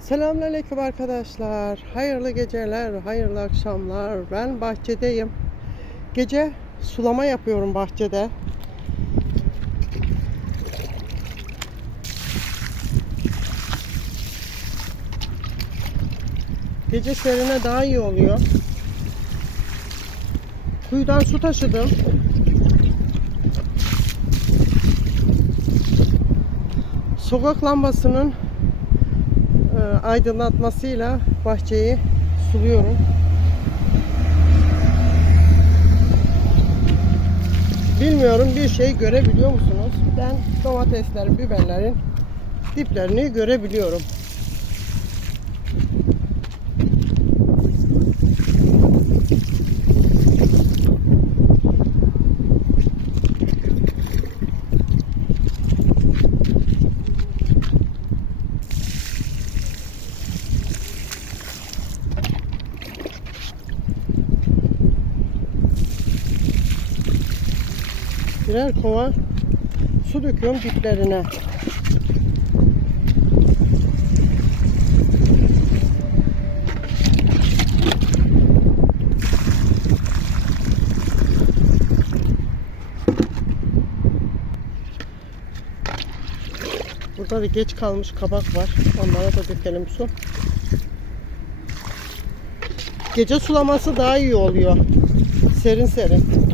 Selamünaleyküm arkadaşlar. Hayırlı geceler, hayırlı akşamlar. Ben bahçedeyim. Gece sulama yapıyorum bahçede. Gece serine daha iyi oluyor. Kuyudan su taşıdım. Sokak lambasının aydınlatmasıyla bahçeyi suluyorum. Bilmiyorum bir şey görebiliyor musunuz? Ben domateslerin, biberlerin diplerini görebiliyorum. Birer kova su döküyorum diplerine. Burada da geç kalmış kabak var. Onlara da dökelim su. Gece sulaması daha iyi oluyor. Serin serin.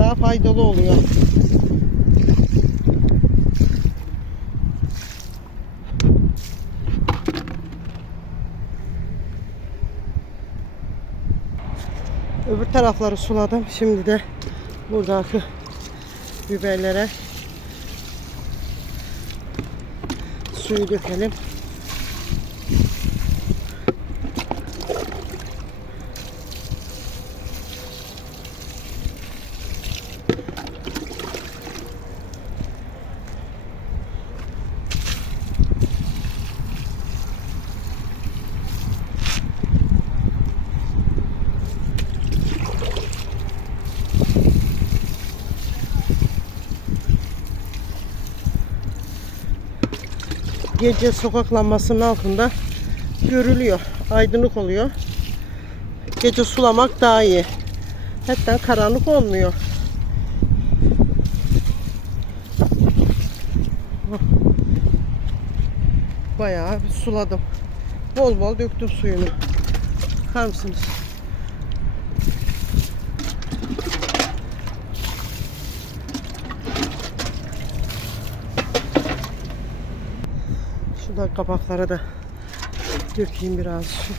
Daha faydalı oluyor. Öbür tarafları suladım. Şimdi de buradaki biberlere suyu dökelim. Gece sokak lambasının altında görülüyor. Aydınlık oluyor. Gece sulamak daha iyi. Hatta karanlık olmuyor. Bayağı bir suladım. Bol bol döktüm suyunu. Bakar mısınız? Şuradan kapaklara da dökeyim biraz su.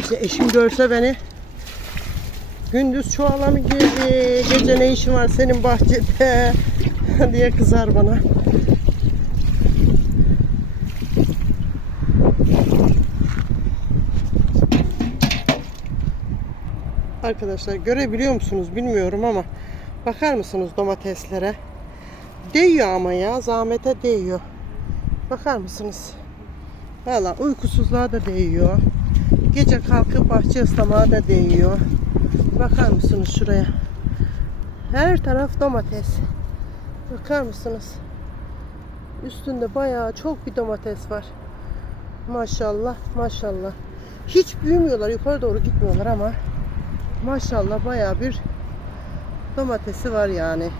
İşte eşim görse beni gündüz çuvala mı girdi, gece ne işin var senin bahçede diye kızar bana. Arkadaşlar görebiliyor musunuz bilmiyorum ama bakar mısınız domateslere? Değiyor ama ya zahmete değiyor. Bakar mısınız? Valla uykusuzluğa da değiyor. Gece kalkıp bahçe ıslamaya da değiyor. Bakar mısınız şuraya? Her taraf domates. Bakar mısınız? Üstünde bayağı çok bir domates var. Maşallah maşallah. Hiç büyümüyorlar yukarı doğru gitmiyorlar ama maşallah bayağı bir domatesi var yani.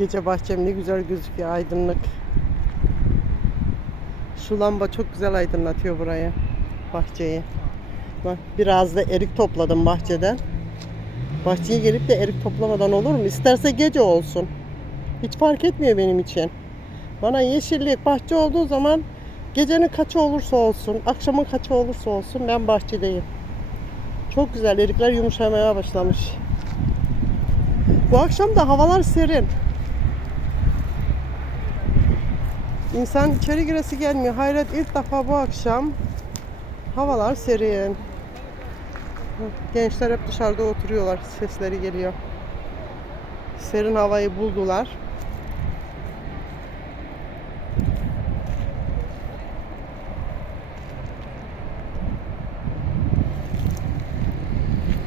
Gece bahçem ne güzel gözüküyor aydınlık. Şu lamba çok güzel aydınlatıyor burayı. Bahçeyi. Bak biraz da erik topladım bahçeden. Bahçeye gelip de erik toplamadan olur mu? İsterse gece olsun. Hiç fark etmiyor benim için. Bana yeşillik bahçe olduğu zaman gecenin kaçı olursa olsun, akşamın kaçı olursa olsun ben bahçedeyim. Çok güzel erikler yumuşamaya başlamış. Bu akşam da havalar serin. İnsan içeri giresi gelmiyor. Hayret ilk defa bu akşam havalar serin. Gençler hep dışarıda oturuyorlar. Sesleri geliyor. Serin havayı buldular.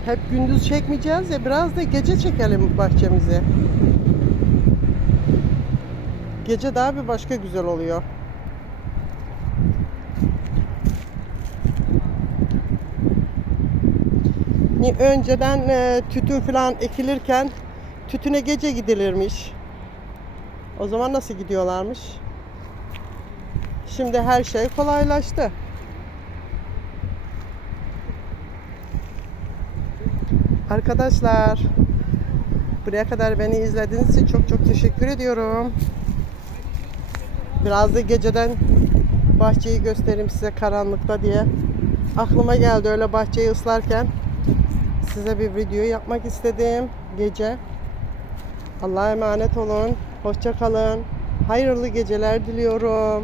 Hep gündüz çekmeyeceğiz ya biraz da gece çekelim bahçemizi. Gece daha bir başka güzel oluyor. Önceden e, tütün falan ekilirken tütüne gece gidilirmiş. O zaman nasıl gidiyorlarmış? Şimdi her şey kolaylaştı. Arkadaşlar buraya kadar beni izlediğiniz için çok çok teşekkür ediyorum. Biraz da geceden bahçeyi göstereyim size karanlıkta diye. Aklıma geldi öyle bahçeyi ıslarken size bir video yapmak istedim gece. Allah'a emanet olun. Hoşça kalın. Hayırlı geceler diliyorum.